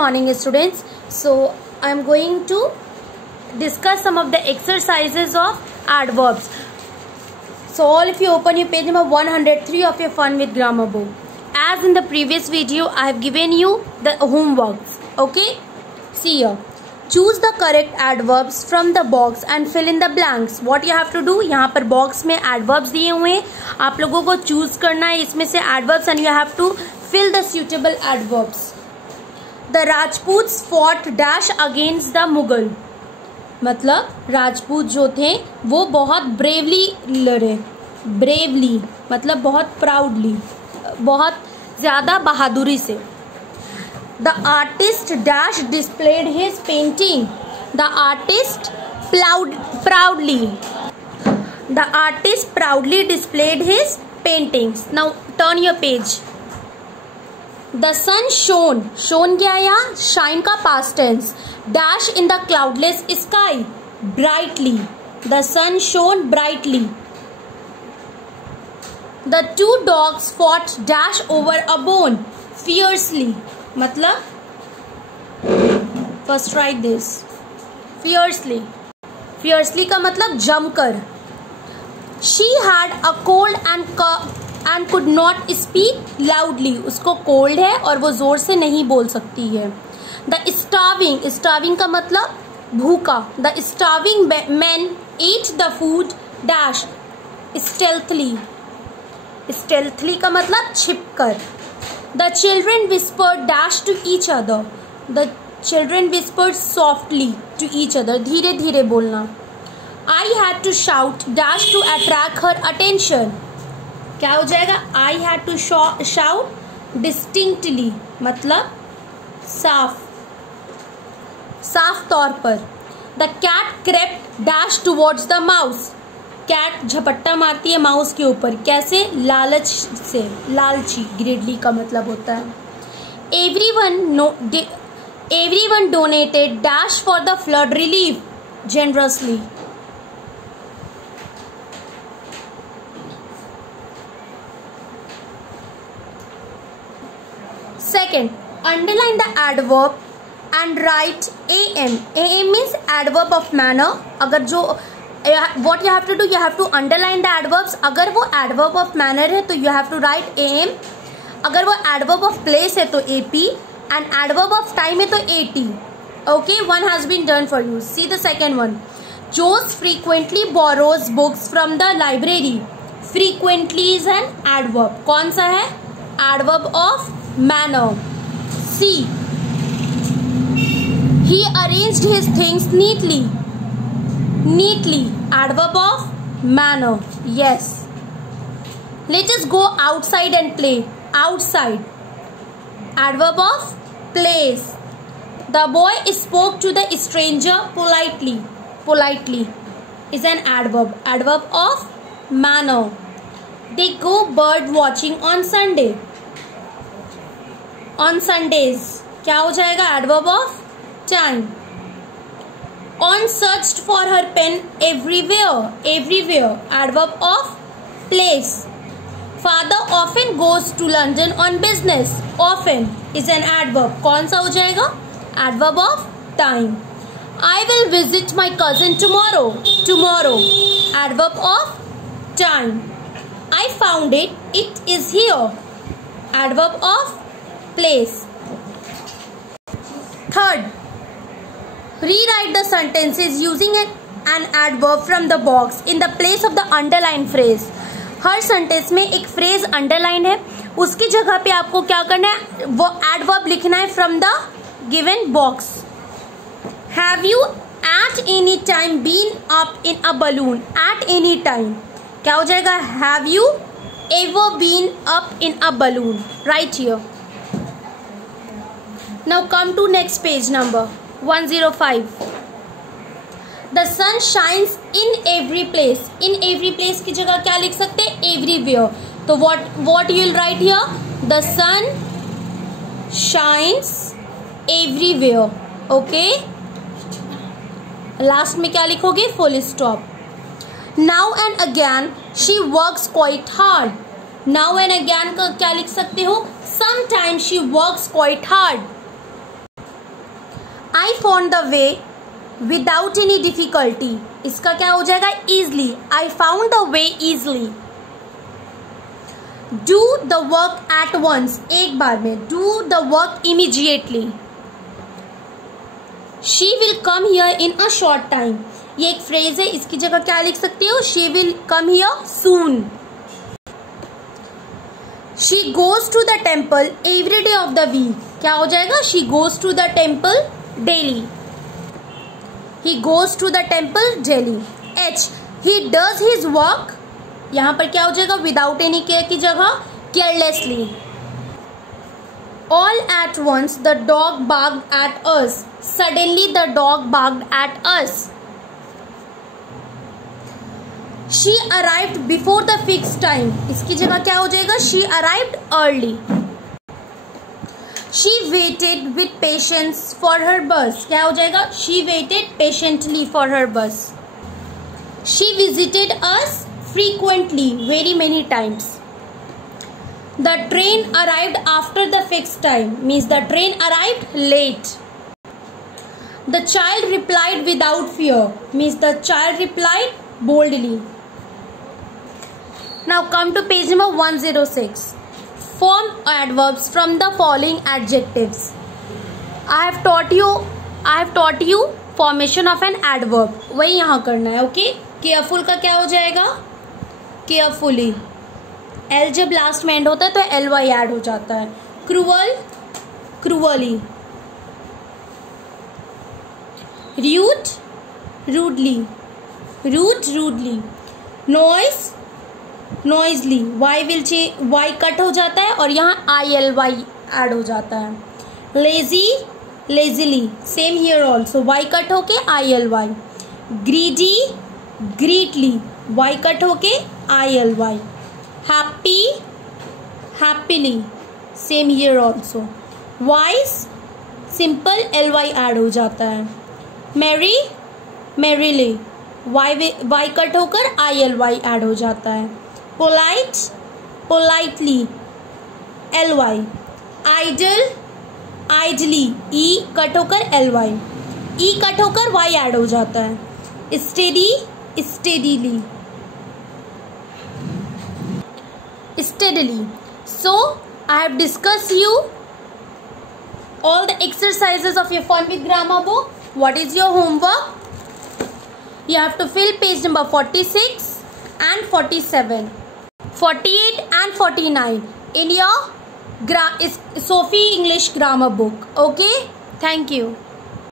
morning students. So I am going to discuss some of the exercises of adverbs. So all of you open your page number 103 of your Fun with Grammar book. As in the previous video I have given you the homeworks. Okay, see here. Choose the correct adverbs from the box and fill in the blanks. What you have to do, यहाँ पर box में adverbs दिए हुए हैं, आप लोगों को choose करना है इसमें से adverbs and you have to fill the suitable adverbs. The Rajputs fought dash against the Mughal. मतलब राजपूत जो थे वो बहुत ब्रेवली लड़े. ब्रेवली मतलब बहुत प्राउडली, बहुत ज़्यादा बहादुरी से. The artist dash displayed his painting. The artist proudly. The artist proudly displayed his paintings. Now turn your page. The sun shone. Shone क्या है यहाँ? Shine का past tense. Dash in the cloudless sky. Brightly. The sun shone brightly. The two dogs fought dash over a bone. Fiercely. मतलब first write this. Fiercely. Fiercely का मतलब जमकर. She had a cold and could not speak loudly. उसको cold है और वो जोर से नहीं बोल सकती है. The starving का मतलब भूखा. The starving men ate the food dash stealthily. Stealthily का मतलब छिपकर. The children whispered dash to each other. The children whispered softly to each other. धीरे धीरे बोलना. I had to shout dash to attract her attention. क्या हो जाएगा? I had to shout distinctly मतलब साफ तौर पर. The cat crept dash towards the mouse. Cat झपट्टा मारती है माउस के ऊपर. कैसे? लालच से. लालची ग्रेडली का मतलब होता है. Everyone donated dash for the flood relief generously. Second, underline the adverb and write am. Am means adverb of manner. अगर जो what you have to do, you have to underline the adverbs. अगर वो adverb of manner है तो you have to write am. अगर वो adverb of place है तो ap and adverb of time है तो at. Okay, one has been done for you. See the second one. Jose frequently borrows books from the library. Frequently is an adverb. कौन सा है? Adverb of manner. C. He arranged his things neatly. Neatly, adverb of manner. Yes. Let us go outside and play. Outside, adverb of place. The boy spoke to the stranger politely. Politely is an adverb. Adverb of manner. They go bird watching on Sunday. On Sundays क्या हो जाएगा? Adverb of time. On searched for her pen everywhere. Everywhere, adverb of place. Father often goes to London on business. Often is an adverb. कौन सा हो जाएगा? Adverb of time. I will visit my cousin tomorrow. Tomorrow, adverb of time. I found it. It is here. Adverb of place. Third, rewrite the sentences using an adverb from the box in the place of the underlined phrase. Her sentence में एक phrase underline है, उसकी जगह पे आपको क्या करना है? वो एडवर्ब लिखना है from the given box. Have you at any time been up in a balloon? At any time क्या हो जाएगा? Have you ever been up in a balloon? Right here. Now come to next page number 105. The sun shines in every place. In every place की जगह क्या लिख सकते हैं? Everywhere. तो what you will write here? The sun shines everywhere. Okay. Last में क्या लिखोगे? Full stop. Now and again she works quite hard. Now and again का क्या लिख सकते हो? Sometimes she works quite hard. Found the way without any difficulty, इसका क्या हो जाएगा? Easily. I found the way easily. Do the work at once, एक बार में। Do the work immediately. She will come here in a short time, ये एक phrase है, इसकी जगह क्या लिख सकते हो? She will come here soon. She goes to the temple every day of the week, क्या हो जाएगा? She goes to the temple daily. He goes to the temple daily. H, he does his work, यहां पर क्या हो जाएगा? Without any care की जगह carelessly. All at once the dog barked at us. Suddenly the dog barked at us. She arrived before the fixed time, इसकी जगह क्या हो जाएगा? She arrived early. She waited with patience for her bus, क्या हो जाएगा? She waited patiently for her bus. She visited us frequently, very many times. The train arrived after the fixed time, means the train arrived late. The child replied without fear, means the child replied boldly. Now come to page number 106. Form adverbs from the following adjectives. I have taught you formation of an adverb. वही यहाँ करना है, okay? Careful का क्या हो जाएगा? Carefully. L जब last में एंड होता है तो एल वाई ऐड हो जाता है। Cruel, cruelly. Rude, rudely. Rude, rudely. Noise, noisily. Y cut हो जाता है और यहाँ आई एल वाई ऐड हो जाता है। Lazy, lazily. Same here also, Y cut होके I L Y. Greedy, greedily. Y cut होके I L Y. Happy, happily, same here also. Wise, simple ly add हो जाता है। Merry, merrily, y कट होकर ily add हो जाता है। Polite, politely, ly। Idle, idly, e cut होकर ly, e cut होकर y ऐड हो जाता है। Steady, steadily, steadily. So I have discussed you all the exercises of your Fun with Grammar book. What is your homework? You have to fill page number 46 and 47, 48 and 49 in your Sophie English Grammar book. Okay, thank you.